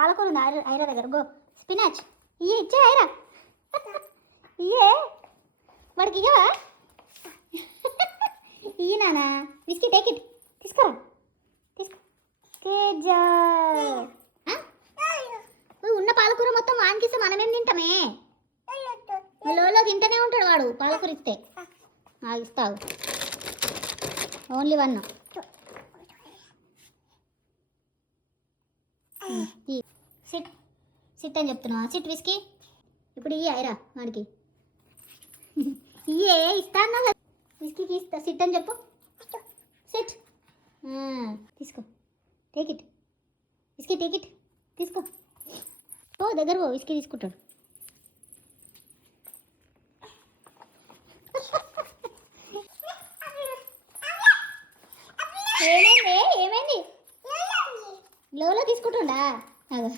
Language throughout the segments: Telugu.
పాలకూర ఉంది ఐరా దగ్గర. గో స్పినాచ్ ఇచ్చే ఐరా. ఇయే వాడికి ఇవ్వవా? ఇయ్యి నానా. Whisky take it. తీసుకురా తీసుకో. ఉన్న పాలకూర మొత్తం వానికిస్తే మనమేం తింటామే? లోలో తింటూనే ఉంటాడు వాడు పాలకూర ఇస్తే. ఇస్తావు ఓన్లీ 1. సిట్ సిట్ అని చెప్తున్నావా? SIT whisky. ఇప్పుడు ఇయ్యి ఐరా వాడికి. ఇయ్యే ఇస్తా అన్నా కదా. విస్కీకి ఇస్తా. సిట్ అని చెప్పు. సిట్. తీసుకో. Take it. Whisky take it. తీసుకో. ఓ దగ్గర పో. విస్కీ తీసుకుంటాడు. ఏమైంది? ఏమైంది? లోలో తీసుకుంటుండా? అదో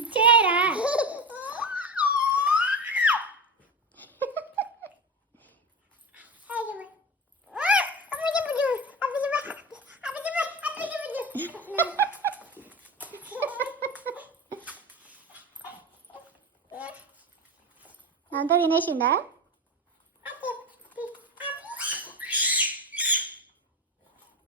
ఇచ్చేయరా. అంతా తినేసిండా?